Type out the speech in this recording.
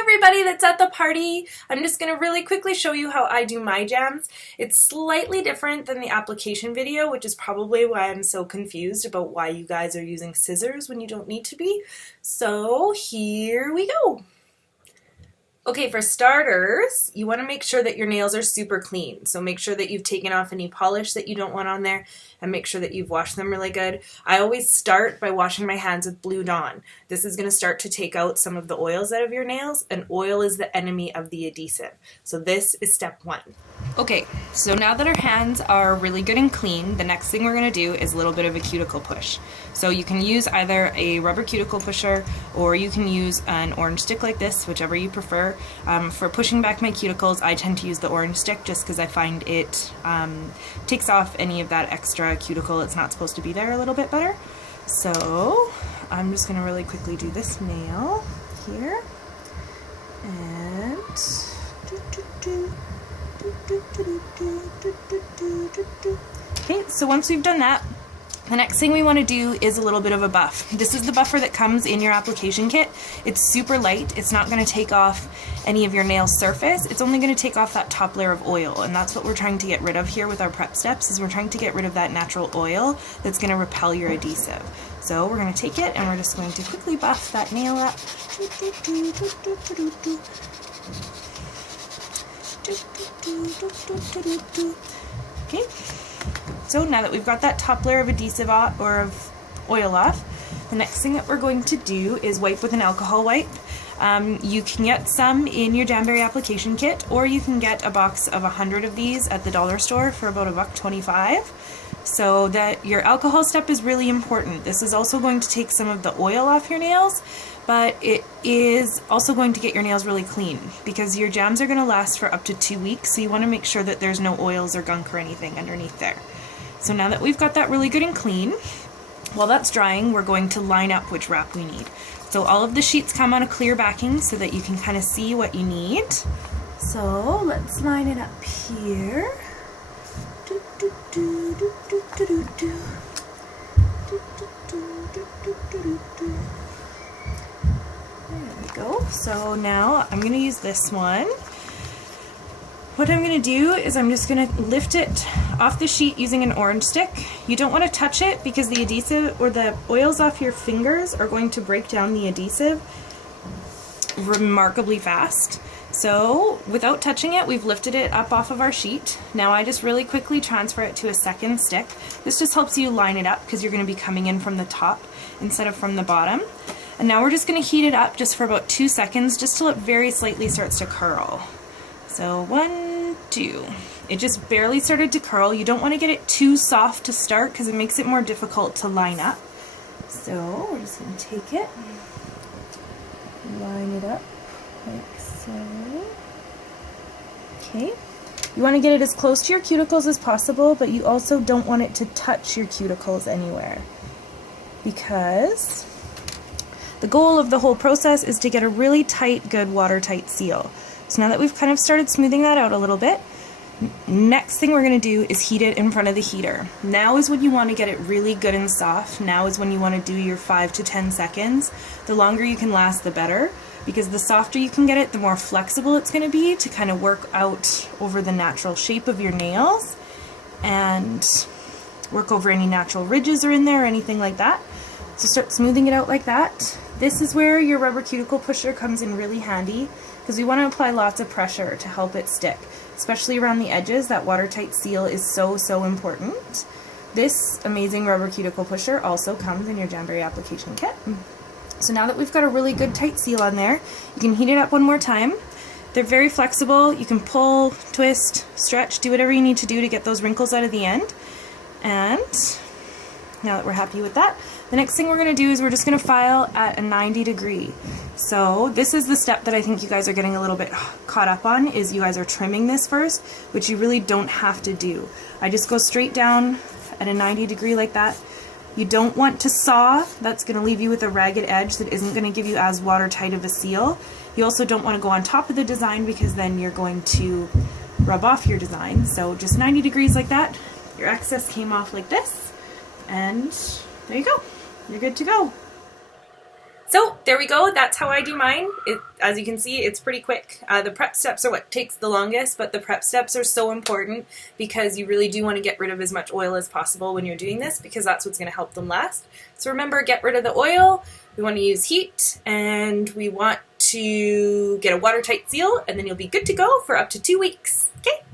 everybody that's at the party. I'm just going to really quickly show you how I do my jams. It's slightly different than the application video, which is probably why I'm so confused about why you guys are using scissors when you don't need to be. So here we go. Okay, for starters, you want to make sure that your nails are super clean. So make sure that you've taken off any polish that you don't want on there and make sure that you've washed them really good. I always start by washing my hands with Blue Dawn. This is going to start to take out some of the oils out of your nails, and oil is the enemy of the adhesive. So this is step one. Okay, so now that our hands are really good and clean, the next thing we're going to do is a little bit of a cuticle push. So you can use either a rubber cuticle pusher or you can use an orange stick like this, whichever you prefer. For pushing back my cuticles, I tend to use the orange stick just because I find it takes off any of that extra cuticle that's not supposed to be there a little bit better. So I'm just going to really quickly do this nail here. And okay, so once we've done that, the next thing we want to do is a little bit of a buff. This is the buffer that comes in your application kit. It's super light. It's not going to take off any of your nail surface. It's only going to take off that top layer of oil, and that's what we're trying to get rid of here with our prep steps, is we're trying to get rid of that natural oil that's going to repel your adhesive. So we're going to take it and we're just going to quickly buff that nail up. Okay, so now that we've got that top layer of adhesive off, or of oil off, the next thing that we're going to do is wipe with an alcohol wipe. You can get some in your Jamberry application kit, or you can get a box of 100 of these at the dollar store for about $1.25. So that your alcohol step is really important. This is also going to take some of the oil off your nails, but it is also going to get your nails really clean because your jams are going to last for up to 2 weeks, so you want to make sure that there's no oils or gunk or anything underneath there. So now that we've got that really good and clean, while that's drying, we're going to line up which wrap we need. So all of the sheets come on a clear backing so that you can kind of see what you need. So let's line it up here. There we go. So now I'm going to use this one. What I'm going to do is I'm just going to lift it off the sheet using an orange stick. You don't want to touch it because the adhesive or the oils off your fingers are going to break down the adhesive remarkably fast. So without touching it, we've lifted it up off of our sheet. Now I just really quickly transfer it to a second stick. This just helps you line it up because you're going to be coming in from the top instead of from the bottom. And now we're just going to heat it up just for about 2 seconds, just till it very slightly starts to curl. So 1, 2. It just barely started to curl. You don't want to get it too soft to start because it makes it more difficult to line up. So we're just going to take it, line it up like so. Okay. You want to get it as close to your cuticles as possible, but you also don't want it to touch your cuticles anywhere, because the goal of the whole process is to get a really tight, good watertight seal. So now that we've kind of started smoothing that out a little bit, next thing we're going to do is heat it in front of the heater. Now is when you want to get it really good and soft. Now is when you want to do your 5 to 10 seconds. The longer you can last, the better, because the softer you can get it, the more flexible it's going to be to kind of work out over the natural shape of your nails and work over any natural ridges or in there or anything like that. So start smoothing it out like that. This is where your rubber cuticle pusher comes in really handy, because we want to apply lots of pressure to help it stick, especially around the edges. That watertight seal is so important. This amazing rubber cuticle pusher also comes in your Jamberry application kit. So now that we've got a really good tight seal on there, you can heat it up one more time. They're very flexible. You can pull, twist, stretch, do whatever you need to do to get those wrinkles out of the end. And now that we're happy with that, the next thing we're going to do is we're just going to file at a 90 degree. So this is the step that I think you guys are getting a little bit caught up on, is you guys are trimming this first, which you really don't have to do. I just go straight down at a 90 degree like that. You don't want to saw. That's going to leave you with a ragged edge that isn't going to give you as watertight of a seal. You also don't want to go on top of the design because then you're going to rub off your design. So just 90 degrees like that. Your excess came off like this, and there you go. You're good to go. So there we go. That's how I do mine. As you can see, it's pretty quick. The prep steps are what takes the longest, but the prep steps are so important because you really do want to get rid of as much oil as possible when you're doing this, because that's what's going to help them last. So remember, get rid of the oil. We want to use heat, and we want to get a watertight seal, and then you'll be good to go for up to 2 weeks. Okay?